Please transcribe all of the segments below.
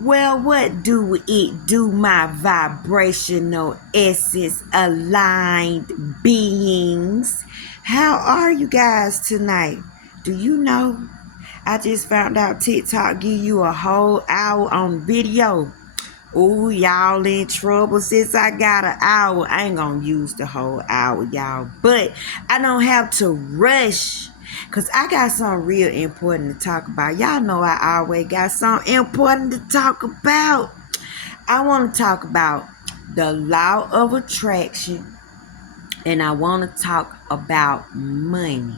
Well, what do it do, my vibrational essence aligned beings? How are you guys tonight? Do you know? I just found out TikTok give you a whole hour on video. Ooh, y'all in trouble since I got an hour. I ain't gonna use the whole hour, y'all. But I don't have to rush. Cause I got something real important to talk about. Y'all know I always got something important to talk about. I want to talk about the law of attraction. And I want to talk about money.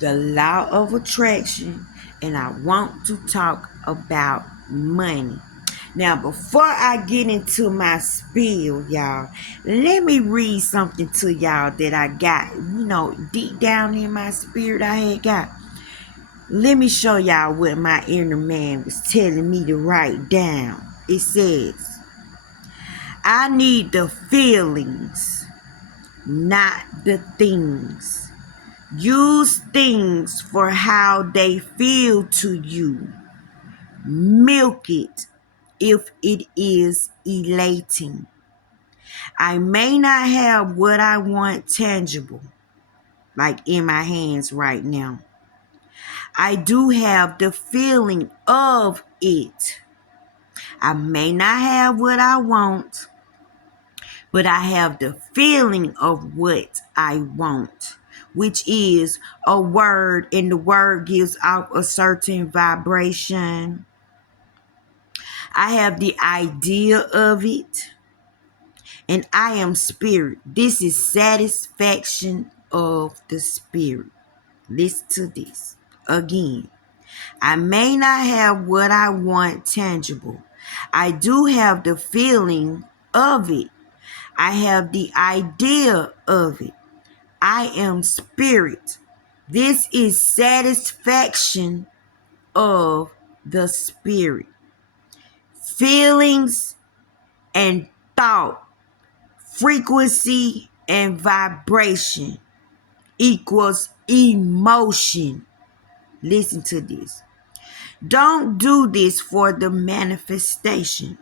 The law of attraction. And I want to talk about money. Now, before I get into my spiel, y'all, let me read something to y'all that I got, deep down in my spirit I had got. Let me show y'all what my inner man was telling me to write down. It says, I need the feelings, not the things. Use things for how they feel to you. Milk it if it is elating. I may not have what I want tangible, like in my hands right now. I do have the feeling of it. I may not have what I want, but I have the feeling of what I want, which is a word, and the word gives out a certain vibration. I have the idea of it, and I am spirit. This is satisfaction of the spirit. Listen to this again. I may not have what I want tangible. I do have the feeling of it. I have the idea of it. I am spirit. This is satisfaction of the spirit. Feelings and thought, frequency and vibration equals emotion. Listen to this. Don't do this for the manifestation.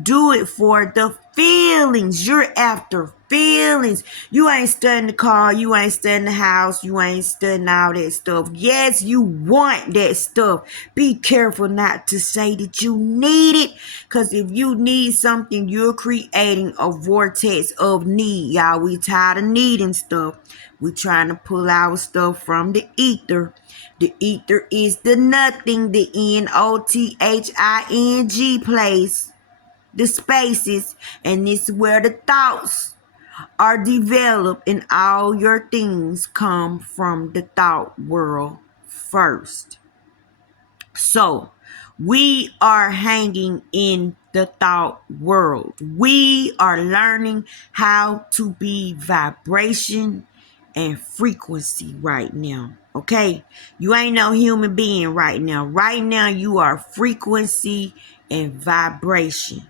Do it for the feelings. You're after feelings. You ain't studying the car. You ain't studying the house. You ain't studying all that stuff. Yes, you want that stuff. Be careful not to say that you need it. Because if you need something, you're creating a vortex of need. Y'all, we tired of needing stuff. We trying to pull our stuff from the ether. The ether is the nothing, the NOTHING place, the spaces, and this is where the thoughts are developed, and all your things come from the thought world first. So we are hanging in the thought world. We are learning how to be vibration and frequency right now. Okay? You ain't no human being right now. Right now, you are frequency and vibration.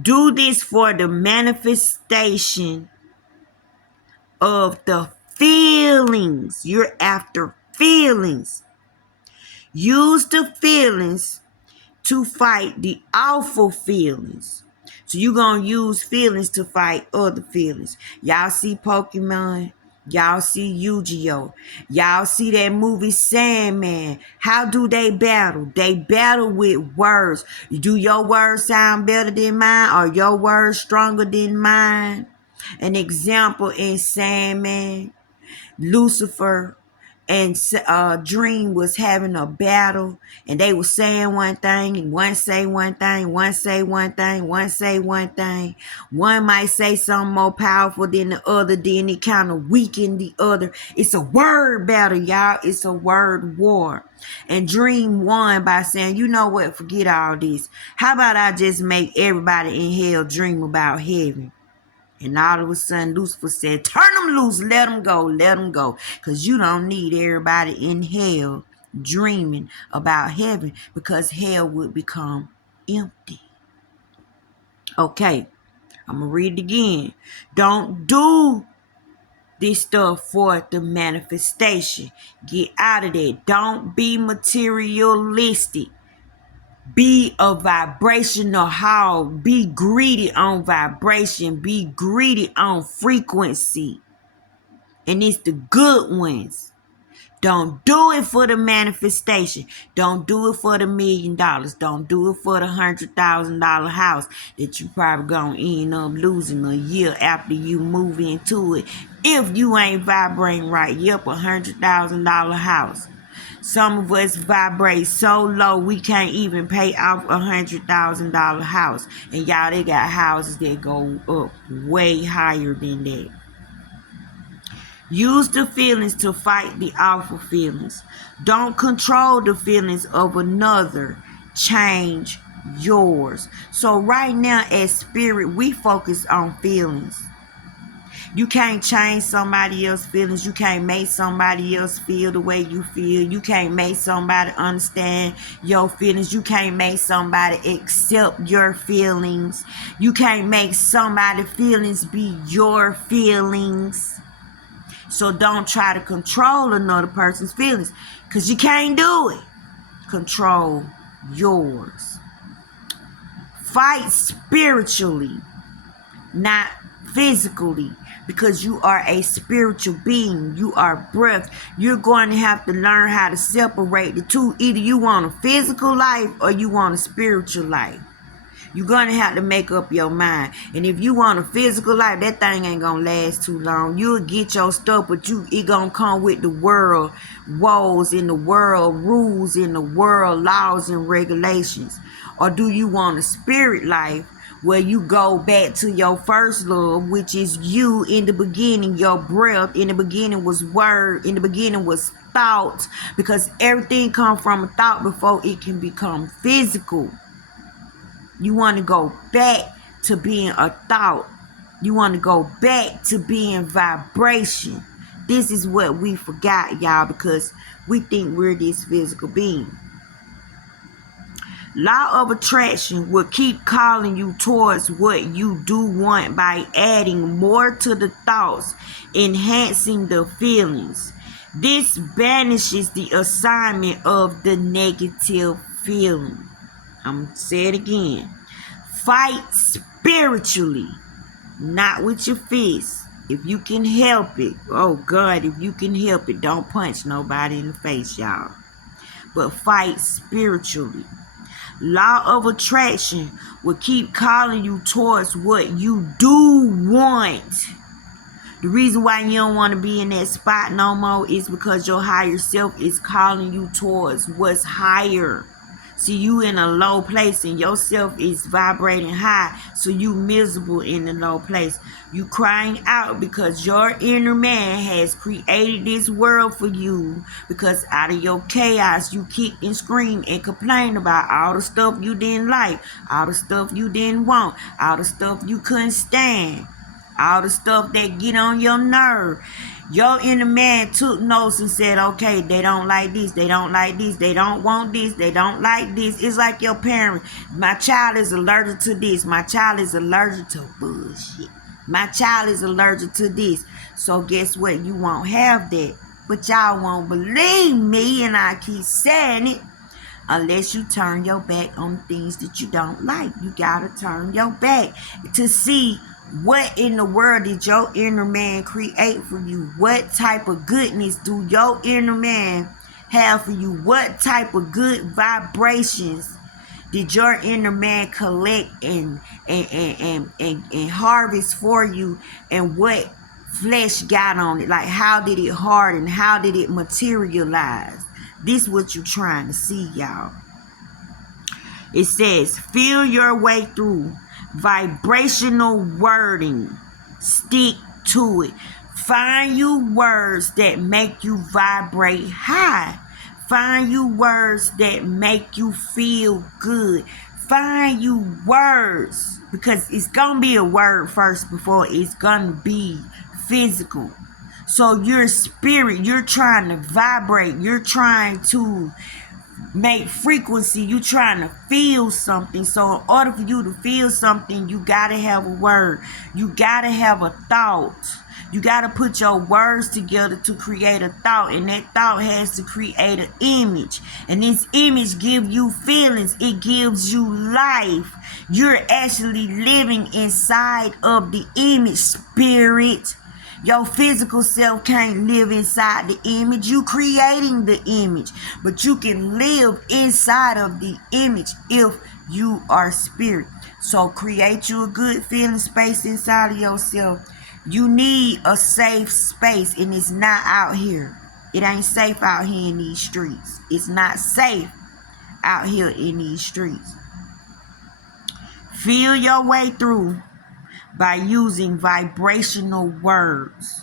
Do this for the manifestation of the feelings. You're after feelings. Use the feelings to fight the awful feelings. So you're going to use feelings to fight other feelings. Y'all see Pokemon? Y'all see Yu-Gi-Oh! Y'all see that movie Sandman. How do they battle? They battle with words. Do your words sound better than mine? Are your words stronger than mine? An example in Sandman, Lucifer and Dream was having a battle, and they were saying one thing, and one say one thing, one say one thing, one say one thing. One might say something more powerful than the other, then it kind of weakened the other. It's a word battle, y'all. It's a word war. And Dream won by saying, you know what, forget all this. How about I just make everybody in hell dream about heaven? And all of a sudden, Lucifer said, turn them loose, let them go, let them go. Because you don't need everybody in hell dreaming about heaven, because hell would become empty. Okay, I'm going to read it again. Don't do this stuff for the manifestation. Get out of there. Don't be materialistic. Be a vibrational hall. Be greedy on vibration. Be greedy on frequency. And it's the good ones. Don't do it for the manifestation. Don't do it for the $1 million. Don't do it for the $100,000 house that you probably gonna end up losing a year after you move into it. If you ain't vibrating right, yep, $100,000 house. Some of us vibrate so low we can't even pay off $100,000 house. And y'all, they got houses that go up way higher than that. Use the feelings to fight the awful feelings. Don't control the feelings of another. Change yours. So right now as spirit, we focus on feelings. You can't change somebody else's feelings. You can't make somebody else feel the way you feel. You can't make somebody understand your feelings. You can't make somebody accept your feelings. You can't make somebody's feelings be your feelings. So don't try to control another person's feelings, because you can't do it. Control yours. Fight spiritually, not physically, because you are a spiritual being. You are breath. You're going to have to learn how to separate the two. Either you want a physical life or you want a spiritual life. You're going to have to make up your mind. And if you want a physical life, that thing ain't going to last too long. You'll get your stuff, but it going to come with the world woes, in the world rules, in the world laws and regulations. Or do you want a spirit life where you go back to your first love, which is you in the beginning, your breath. In the beginning was word. In the beginning was thought. Because everything comes from a thought before it can become physical. You want to go back to being a thought. You want to go back to being vibration. This is what we forgot, y'all, because we think we're this physical being. Law of attraction will keep calling you towards what you do want by adding more to the thoughts, enhancing the feelings. This banishes the assignment of the negative feeling. I'm going to say it again. Fight spiritually, not with your fists. If you can help it. Oh, God, if you can help it. Don't punch nobody in the face, y'all. But fight spiritually. Law of attraction will keep calling you towards what you do want. The reason why you don't want to be in that spot no more is because your higher self is calling you towards what's higher. See, you in a low place and yourself is vibrating high, so you miserable in the low place. You crying out because your inner man has created this world for you, because out of your chaos you kick and scream and complain about all the stuff you didn't like, all the stuff you didn't want, all the stuff you couldn't stand, all the stuff that get on your nerve. Your inner man took notes and said, okay, they don't like this, they don't like this, they don't want this, they don't like this. It's like your parent. My child is allergic to this. My child is allergic to bullshit. My child is allergic to this. So guess what? You won't have that. But y'all won't believe me, and I keep saying it, unless you turn your back on things that you don't like. You gotta turn your back to see what in the world did your inner man create for you? What type of goodness do your inner man have for you? What type of good vibrations did your inner man collect and harvest for you? And what flesh got on it? Like, how did it harden? How did it materialize? This is what you're trying to see, y'all. It says, feel your way through vibrational wording. Stick to it. Find you words that make you vibrate high. Find you words that make you feel good. Find you words, because it's going to be a word first before it's going to be physical. So your spirit, you're trying to vibrate. You're trying to make frequency. You trying to feel something. So in order for you to feel something, you gotta have a word. You gotta have a thought. You got to put your words together to create a thought, and that thought has to create an image, and this image gives you feelings. It gives you life. You're actually living inside of the image, spirit. Your physical self can't live inside the image. You creating the image, but you can live inside of the image if you are spirit. So create you a good feeling space inside of yourself. You need a safe space, and it's not out here. It ain't safe out here in these streets. It's not safe out here in these streets. Feel your way through by using vibrational words.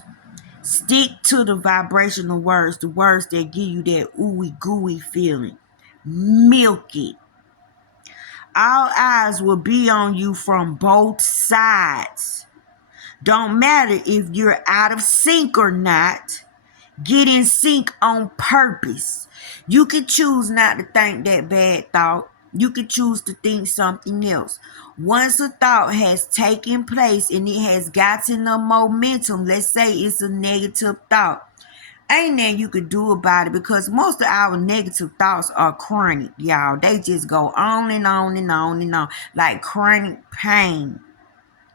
Stick to the vibrational words, the words that give you that ooey gooey feeling. Milk it. All eyes will be on you from both sides. Don't matter if you're out of sync or not. Get in sync on purpose. You could choose not to think that bad thought. You could choose to think something else. Once a thought has taken place and it has gotten a momentum, let's say it's a negative thought, ain't nothing you could do about it, because most of our negative thoughts are chronic, y'all. They just go on and on and on and on, like chronic pain.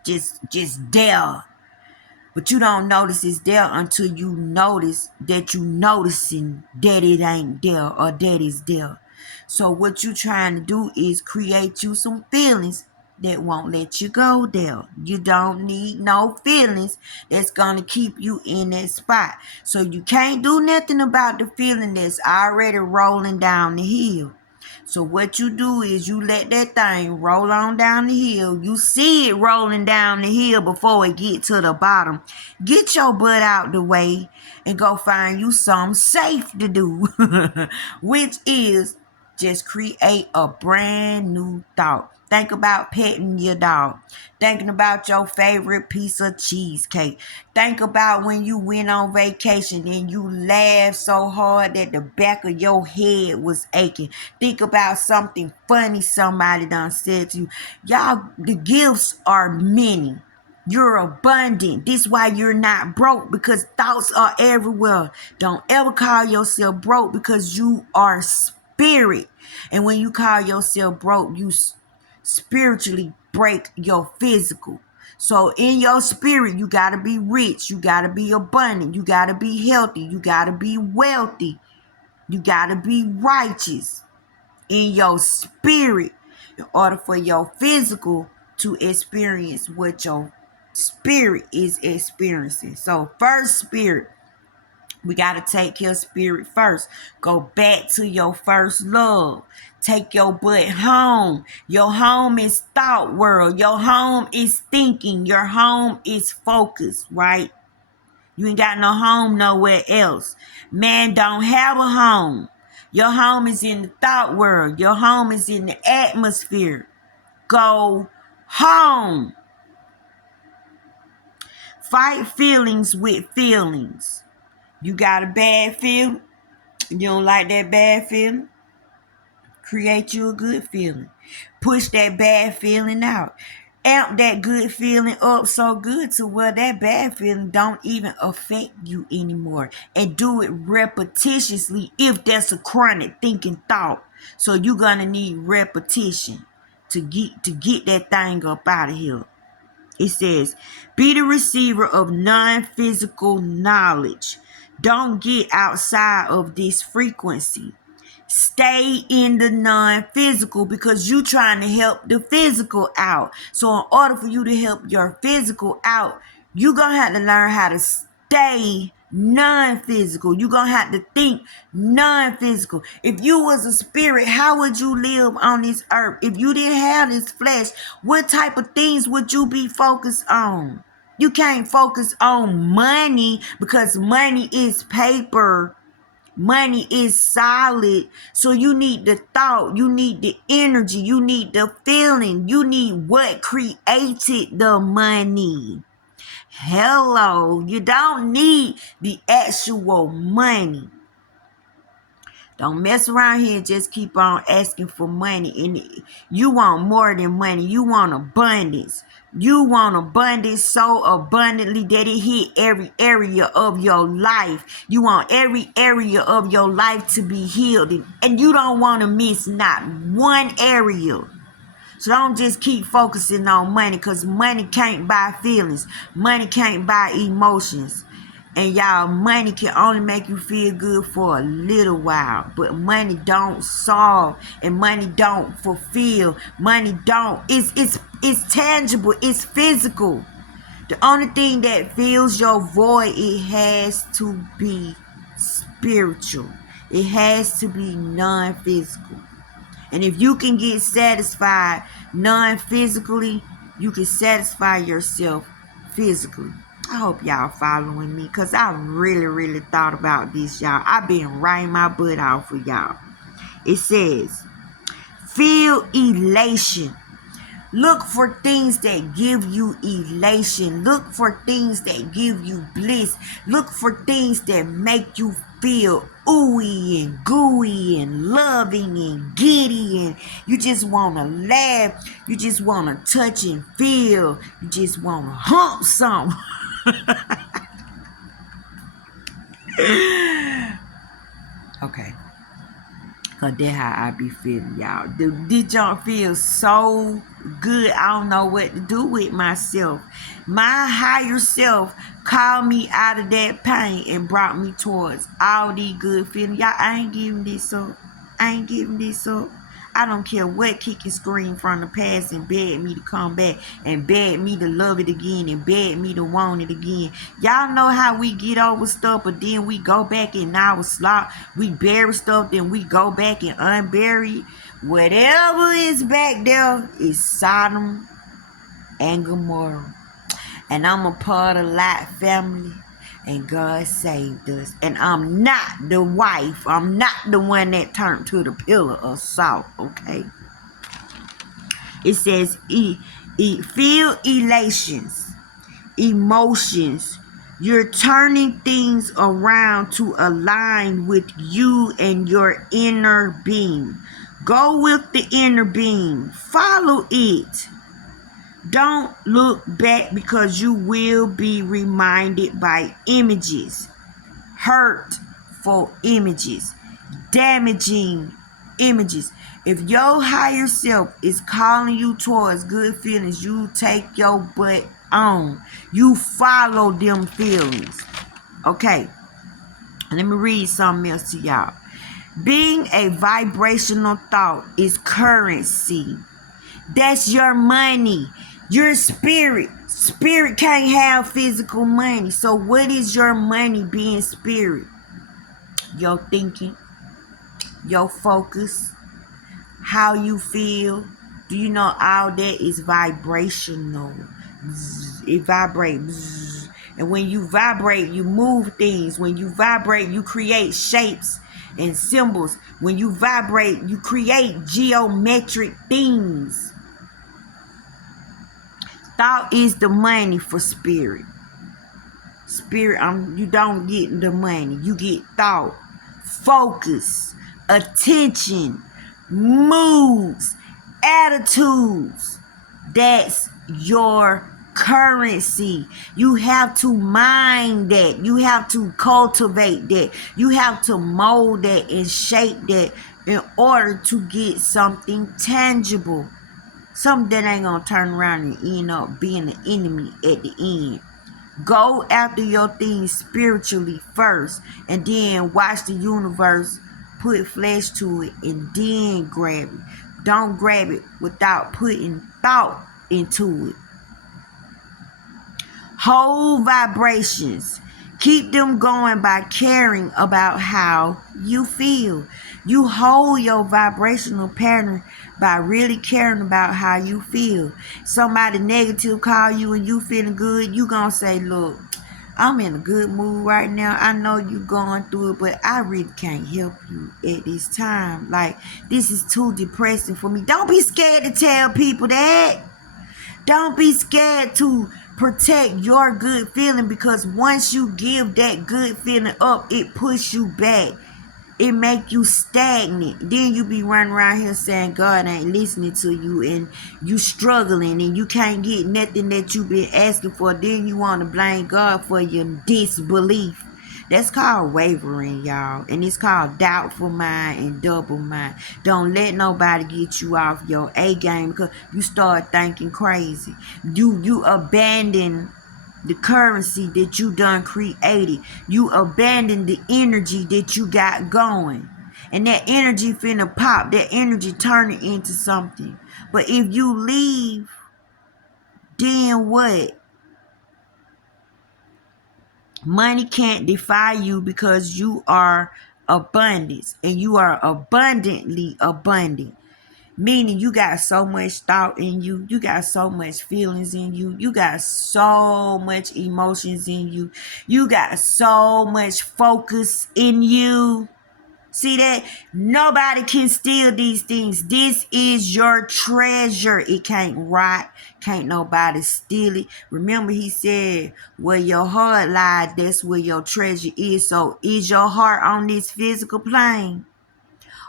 Just there. But you don't notice it's there until you notice that you noticing that it ain't there or that it's there. So what you trying to do is create you some feelings that won't let you go there. You don't need no feelings that's going to keep you in that spot. So you can't do nothing about the feeling that's already rolling down the hill. So what you do is you let that thing roll on down the hill. You see it rolling down the hill before it get to the bottom. Get your butt out the way and go find you something safe to do, which is just create a brand new thought. Think about petting your dog. Thinking about your favorite piece of cheesecake. Think about when you went on vacation and you laughed so hard that the back of your head was aching. Think about something funny somebody done said to you. Y'all, the gifts are many. You're abundant. This is why you're not broke, because thoughts are everywhere. Don't ever call yourself broke, because you are spirit. And when you call yourself broke, you spiritually break your physical. So in your spirit, you got to be rich. You got to be abundant. You got to be healthy. You got to be wealthy. You got to be righteous in your spirit in order for your physical to experience what your spirit is experiencing. So first, spirit. We got to take your spirit first. Go back to your first love. Take your butt home. Your home is thought world. Your home is thinking. Your home is focus, right? You ain't got no home nowhere else. Man don't have a home. Your home is in the thought world. Your home is in the atmosphere. Go home. Fight feelings with feelings. You got a bad feeling? You don't like that bad feeling? Create you a good feeling. Push that bad feeling out. Amp that good feeling up so good to where that bad feeling don't even affect you anymore. And do it repetitiously if that's a chronic thinking thought. So you're going to need repetition to get that thing up out of here. It says, be the receiver of non-physical knowledge. Don't get outside of this frequency. Stay in the non-physical, because you're trying to help the physical out. So in order for you to help your physical out, you're going to have to learn how to stay non-physical. You're going to have to think non-physical. If you was a spirit, how would you live on this earth? If you didn't have this flesh, what type of things would you be focused on? You can't focus on money, because money is paper. Money is solid. So you need the thought. You need the energy. You need the feeling. You need what created the money. Hello. You don't need the actual money. Don't mess around here and just keep on asking for money. And you want more than money. You want abundance. You want abundance so abundantly that it hit every area of your life. You want every area of your life to be healed. And you don't want to miss not one area. So don't just keep focusing on money, because money can't buy feelings. Money can't buy emotions. And y'all, money can only make you feel good for a little while. But money don't solve, and money don't fulfill. Money don't. It's tangible. It's physical. The only thing that fills your void, it has to be spiritual. It has to be non-physical. And if you can get satisfied non-physically, you can satisfy yourself physically. I hope y'all following me, because I really thought about this, y'all. I've been writing my butt off for y'all. It says, feel elation. Look for things that give you elation. Look for things that give you bliss. Look for things that make you feel ooey and gooey and loving and giddy, and you just want to laugh. You just want to touch and feel. You just want to hump something. Okay. Because that's how I be feeling, y'all. This junk feels so good. I don't know what to do with myself. My higher self called me out of that pain and brought me towards all these good feelings. Y'all, I ain't giving this up. I ain't giving this up. I don't care what kick and scream from the past and beg me to come back and beg me to love it again and beg me to want it again. Y'all know how we get over stuff, but then we go back in our slop. We bury stuff, then we go back and unbury it. Whatever is back there is Sodom and Gomorrah. And I'm a part of Lot family. And God saved us. And I'm not the wife. I'm not the one that turned to the pillar of salt. Okay. It says, feel elations, emotions. You're turning things around to align with you and your inner being. Go with the inner being. Follow it. Don't look back, because you will be reminded by images, hurtful images, damaging images. If your higher self is calling you towards good feelings, you take your butt on. You follow them feelings. Okay, let me read something else to y'all. Being a vibrational thought is currency. That's your money. Your spirit. Spirit can't have physical money. So what is your money being spirit? Your thinking, your focus, how you feel. Do you know all that is vibrational? It vibrates. And when you vibrate, you move things. When you vibrate, you create shapes and symbols. When you vibrate, you create geometric things. Thought is the money for spirit. Spirit, you don't get the money. You get thought, focus, attention, moods, attitudes. That's your currency. You have to mine that. You have to cultivate that. You have to mold that and shape that in order to get something tangible. Something that ain't gonna turn around and end up being an enemy at the end. Go after your things spiritually first, and then watch the universe put flesh to it, and then grab it. Don't grab it without putting thought into it. Hold vibrations. Keep them going by caring about how you feel. You hold your vibrational pattern by really caring about how you feel. Somebody negative call you and you feeling good, you gonna say, look, I'm in a good mood right now. I know you going through it, but I really can't help you at this time. Like, this is too depressing for me. Don't be scared to tell people that. Don't be scared to protect your good feeling, because once you give that good feeling up, it pushes you back. It make you stagnant. Then you be running around here saying God ain't listening to you, and you struggling, and you can't get nothing that you been asking for. Then you want to blame God for your disbelief. That's called wavering, y'all. And it's called doubtful mind and double mind. Don't let nobody get you off your A game, because you start thinking crazy. You abandon the currency that you done created. You abandon the energy that you got going. And that energy finna pop. That energy turn it into something. But if you leave, then what? Money can't defy you, because you are abundance. And you are abundantly abundant. Meaning you got so much thought in you. You got so much feelings in you. You got so much emotions in you. You got so much focus in you. See that? Nobody can steal these things. This is your treasure. It can't rot. Can't nobody steal it. Remember, he said, where your heart lies, that's where your treasure is. So is your heart on this physical plane?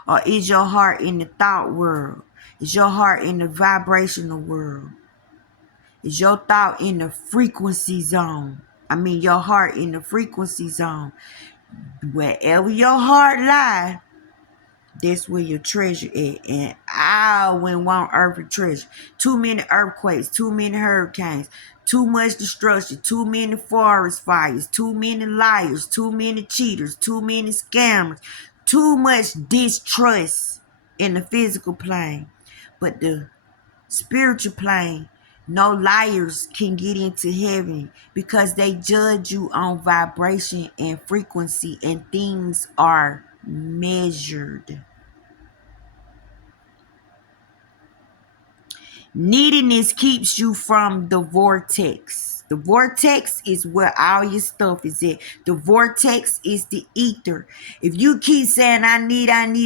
Or is your heart in the thought world? Is your heart in the vibrational world? Is your thought in the frequency zone? Your heart in the frequency zone. Wherever your heart lies, that's where your treasure is. And I wouldn't want earthly treasure. Too many earthquakes, too many hurricanes, too much destruction, too many forest fires, too many liars, too many cheaters, too many scammers, too much distrust in the physical plane. But the spiritual plane, no liars can get into heaven, because they judge you on vibration and frequency, and things are measured. Neediness keeps you from the vortex. The vortex is where all your stuff is at. The vortex is the ether. If you keep saying, I need, then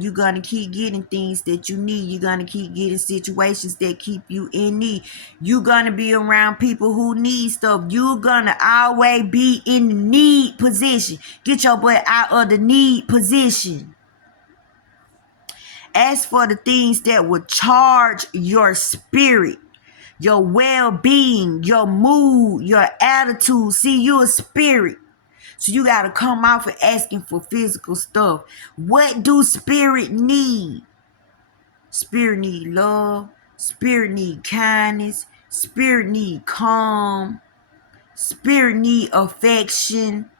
you're going to keep getting things that you need. You're going to keep getting situations that keep you in need. You're going to be around people who need stuff. You're going to always be in the need position. Get your butt out of the need position. Ask for the things that will charge your spirit, your well-being, your mood, your attitude. See, you're a spirit. So you got to come off of asking for physical stuff. What do spirit need? Spirit need love. Spirit need kindness. Spirit need calm. Spirit need affection.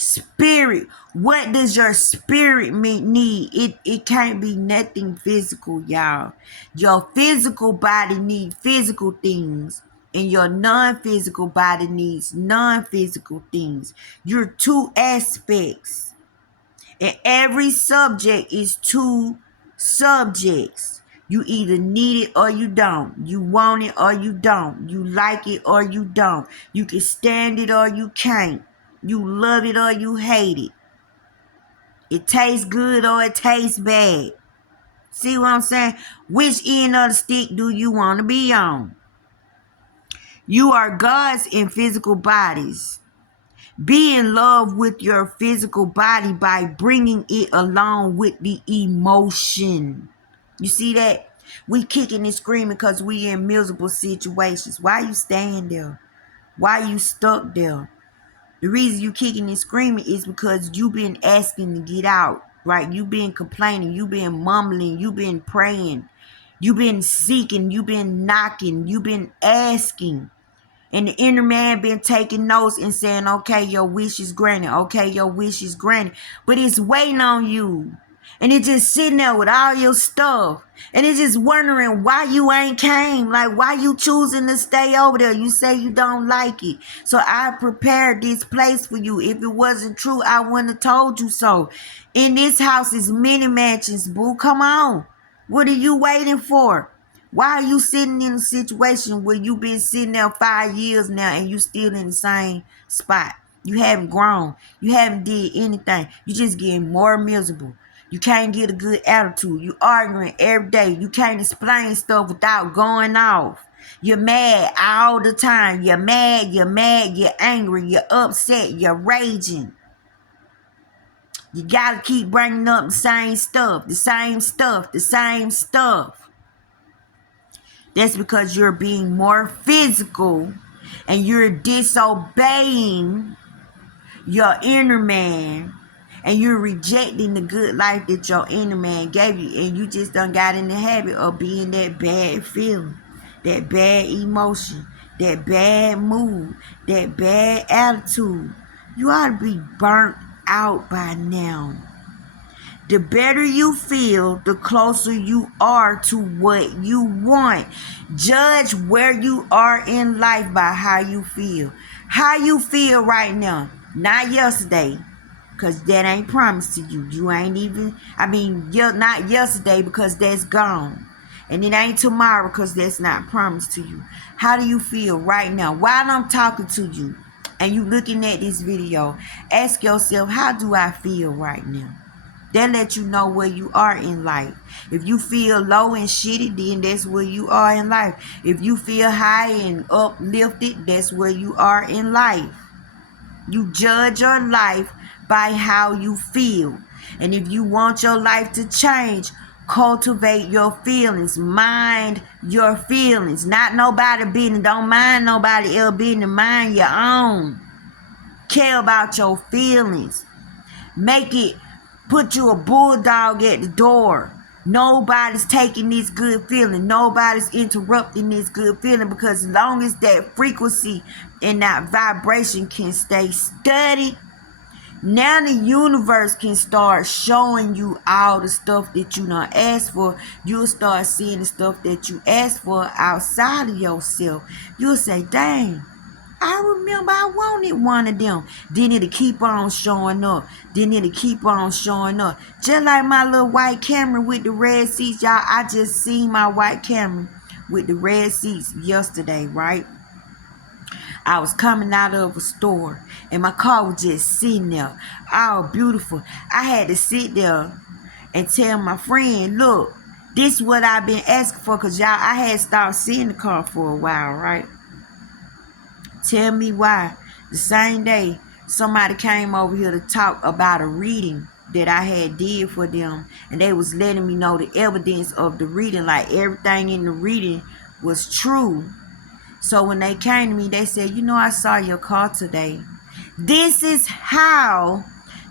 Spirit, what does your spirit need? It can't be nothing physical, y'all. Your physical body needs physical things, and your non-physical body needs non-physical things. You're two aspects, and every subject is two subjects. You either need it or you don't. You want it or you don't. You like it or you don't. You can stand it or you can't. You love it or you hate it. It tastes good or it tastes bad. See what I'm saying? Which end of the stick do you want to be on? You are gods in physical bodies. Be in love with your physical body by bringing it along with the emotion. You see that? We kicking and screaming because we in miserable situations. Why you staying there? Why you stuck there? The reason you kicking and screaming is because you been asking to get out, right? You been complaining, you been mumbling, you been praying, you been seeking, you been knocking, you been asking. And the inner man been taking notes and saying, okay, your wish is granted. Okay, your wish is granted. But it's waiting on you. And it's just sitting there with all your stuff. And it's just wondering why you ain't came. Like, why you choosing to stay over there? You say you don't like it. So I prepared this place for you. If it wasn't true, I wouldn't have told you so. In this house is many mansions, boo. Come on. What are you waiting for? Why are you sitting in a situation where you've been sitting there 5 years now and you still in the same spot? You haven't grown. You haven't did anything. You just getting more miserable. You can't get a good attitude. You arguing every day. You can't explain stuff without going off. You're mad all the time. You're mad, you're angry, you're upset, you're raging. You gotta keep bringing up the same stuff, the same stuff, the same stuff. That's because you're being more physical and you're disobeying your inner man, and you're rejecting the good life that your inner man gave you, and you just done got in the habit of being that bad feeling, that bad emotion, that bad mood, that bad attitude. You ought to be burnt out by now. The better you feel, the closer you are to what you want. Judge where you are in life by how you feel. How you feel right now, not yesterday, because that ain't promised to you. You ain't even, not yesterday because that's gone. And it ain't tomorrow because that's not promised to you. How do you feel right now? While I'm talking to you and you looking at this video, ask yourself, how do I feel right now? That let you know where you are in life. If you feel low and shitty, then that's where you are in life. If you feel high and uplifted, that's where you are in life. You judge your life by how you feel. And if you want your life to change, cultivate your feelings. Mind your feelings. Not nobody business. Don't mind nobody else business. Mind your own. Care about your feelings. Make it. Put you a bulldog at the door. Nobody's taking this good feeling. Nobody's interrupting this good feeling, because as long as that frequency and that vibration can stay steady, now the universe can start showing you all the stuff that you not asked for. You'll start seeing the stuff that you asked for outside of yourself. You'll say, dang, I remember I wanted one of them. Then it'll keep on showing up. Just like my little white Camry with the red seats. Y'all, I just seen my white Camry with the red seats yesterday, right? I was coming out of a store and my car was just sitting there. All beautiful. I had to sit there and tell my friend, look, this is what I've been asking for, because y'all, I had stopped seeing the car for a while, right? Tell me why. The same day, somebody came over here to talk about a reading that I had did for them, and they was letting me know the evidence of the reading, like everything in the reading was true. So when they came to me, they said, you know, I saw your car today. This is how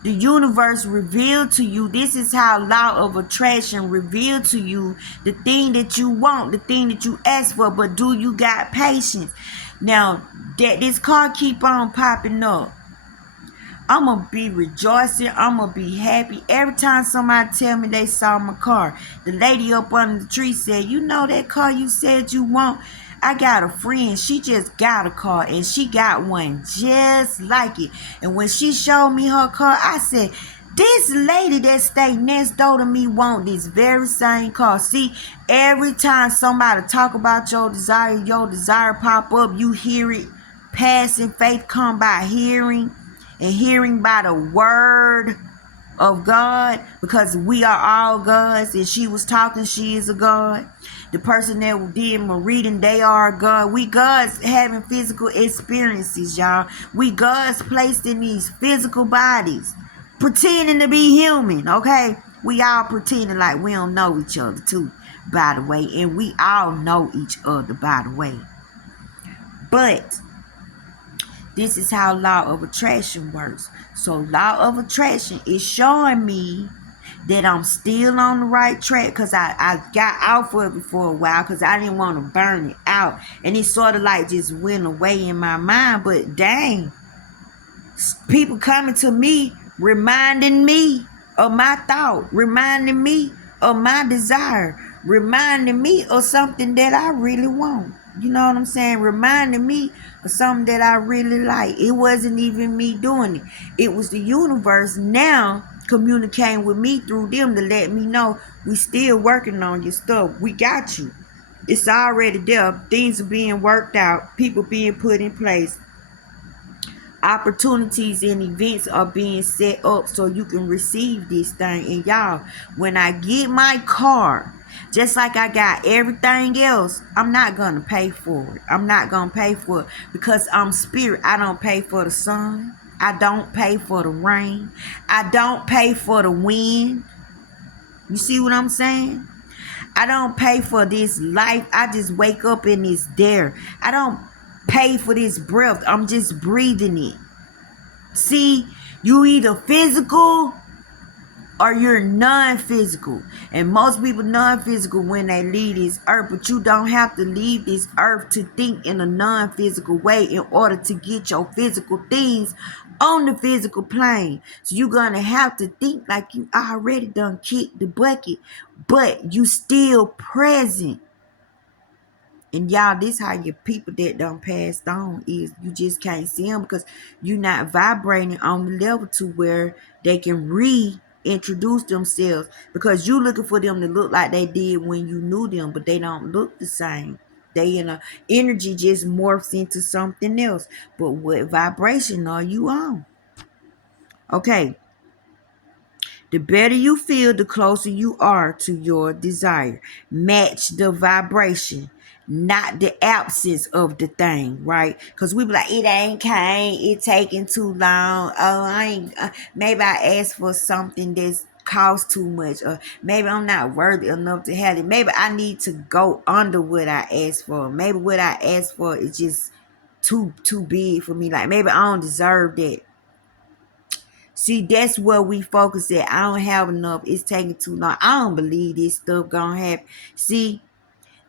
the universe revealed to you. This is how law of attraction revealed to you the thing that you want, the thing that you ask for. But do you got patience? Now that this car keep on popping up, I'm going to be rejoicing. I'm going to be happy. Every time somebody tell me they saw my car. The lady up under the tree said, you know that car you said you want? I got a friend. She just got a car, and she got one just like it. And when she showed me her car, I said, this lady that stay next door to me want this very same car. See, every time somebody talk about your desire pop up, you hear it. Passing faith come by hearing, and hearing by the word of God, because we are all gods. And she was talking, she is a God. The person that did my reading, they are a God. We gods having physical experiences, y'all. We gods placed in these physical bodies, pretending to be human, okay? We all pretending like we don't know each other too, by the way. And we all know each other, by the way. But this is how law of attraction works. So law of attraction is showing me that I'm still on the right track, because I got out for it for a while because I didn't want to burn it out. And it sort of like just went away in my mind. But dang, people coming to me, reminding me of my thought, reminding me of my desire, reminding me of something that I really want. You know what I'm saying? Reminding me of something that I really like. It wasn't even me doing it. It was the universe now communicating with me through them to let me know we still working on your stuff. We got you. It's already there. Things are being worked out. People being put in place. Opportunities and events are being set up so you can receive this thing. And y'all, when I get my car, just like I got everything else, I'm not going to pay for it. I'm not going to pay for it because I'm spirit. I don't pay for the sun. I don't pay for the rain. I don't pay for the wind. You see what I'm saying? I don't pay for this life. I just wake up and it's there. I don't pay for this breath. I'm just breathing it. See, you either physical or you're non-physical. And most people non-physical when they leave this earth, but you don't have to leave this earth to think in a non-physical way in order to get your physical things on the physical plane. So you're gonna have to think like you already done kicked the bucket, but you still present. And y'all, this how your people that done passed on is. You just can't see them because you're not vibrating on the level to where they can reintroduce themselves. Because you looking for them to look like they did when you knew them, but they don't look the same. They in a energy just morphs into something else. But what vibration are you on? Okay. The better you feel, the closer you are to your desire. Match the vibration, not the absence of the thing, right? Because we be like, it ain't came, it taking too long. Oh, I ain't. Maybe I asked for something that's cost too much, or maybe I'm not worthy enough to have it. Maybe I need to go under what I asked for. Maybe what I asked for is just too big for me. Like maybe I don't deserve that. See, that's where we focus at. I don't have enough. It's taking too long. I don't believe this stuff gonna happen. See,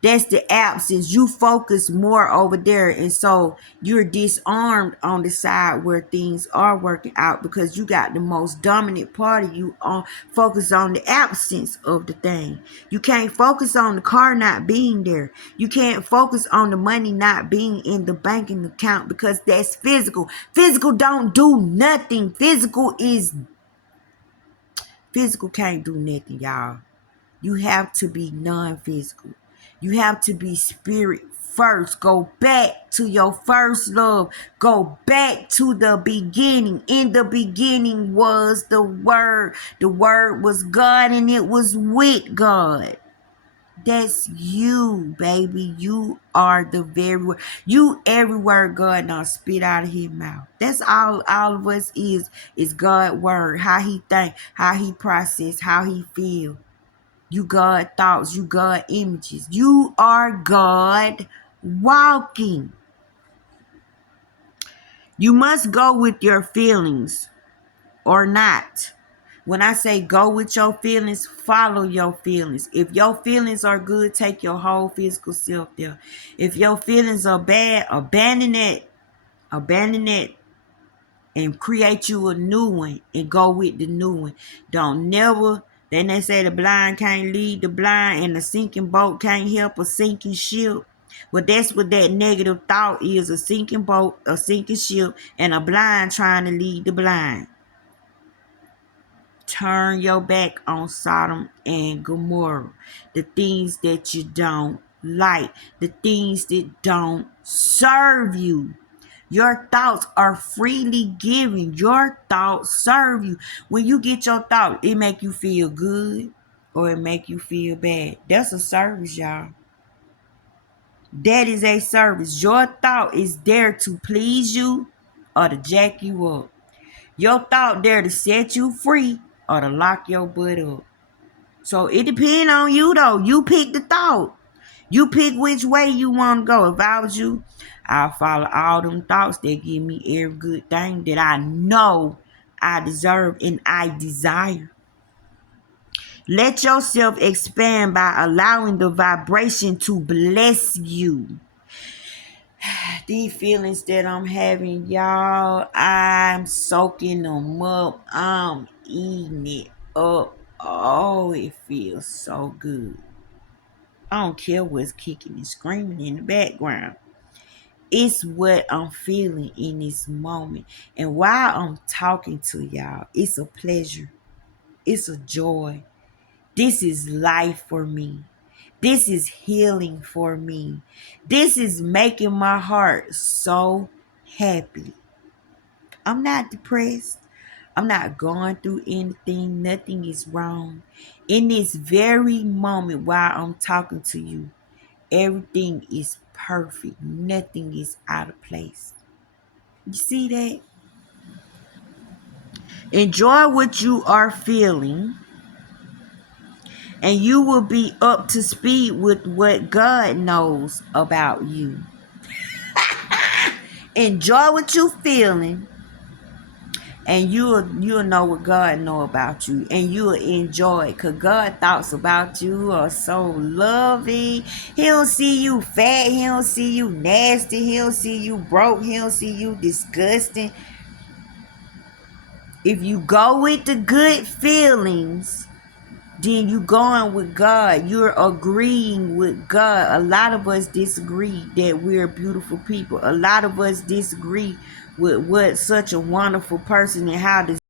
that's the absence. You focus more over there. And so you're disarmed on the side where things are working out because you got the most dominant part of you on focus on the absence of the thing. You can't focus on the car not being there. You can't focus on the money not being in the banking account because that's physical. Physical don't do nothing. Physical can't do nothing, y'all. You have to be non-physical. You have to be spirit first. Go back to your first love. Go back to the beginning. In the beginning was the Word. The Word was God and it was with God. That's you, baby. You are the very word. You every word God now spit out of his mouth. That's all of us is God word. How he think, how he process, how he feel. You God thoughts, you God images. You are God walking. You must go with your feelings or not. When I say go with your feelings, follow your feelings. If your feelings are good, take your whole physical self there. If your feelings are bad, abandon it. Abandon it and create you a new one and go with the new one. Don't never. Then they say the blind can't lead the blind and the sinking boat can't help a sinking ship. Well, that's what that negative thought is: a sinking boat, a sinking ship, and a blind trying to lead the blind. Turn your back on Sodom and Gomorrah. The things that you don't like, the things that don't serve you. Your thoughts are freely given. Your thoughts serve you. When you get your thought, it make you feel good or it make you feel bad. That's a service, y'all. That is a service. Your thought is there to please you or to jack you up. Your thought there to set you free or to lock your butt up. So it depends on you though. You pick the thought. You pick which way you want to go. If I was you, I'll follow all them thoughts that give me every good thing that I know I deserve and I desire. Let yourself expand by allowing the vibration to bless you. These feelings that I'm having, y'all, I'm soaking them up. I'm eating it up. Oh, it feels so good. I don't care what's kicking and screaming in the background. It's what I'm feeling in this moment. And while I'm talking to y'all, it's a pleasure. It's a joy. This is life for me. This is healing for me. This is making my heart so happy. I'm not depressed. I'm not going through anything. Nothing is wrong. In this very moment while I'm talking to you, everything is perfect. Nothing is out of place. You see that? Enjoy what you are feeling, and you will be up to speed with what God knows about you. Enjoy what you feeling, and you'll know what God know about you, and you'll enjoy it, because God thoughts about you are so loving. He don't see you fat, he don't see you nasty, he don't see you broke, he don't see you disgusting. If you go with the good feelings, then you going with God. You're agreeing with God. A lot of us disagree that we're beautiful people. A lot of us disagree with what such a wonderful person and how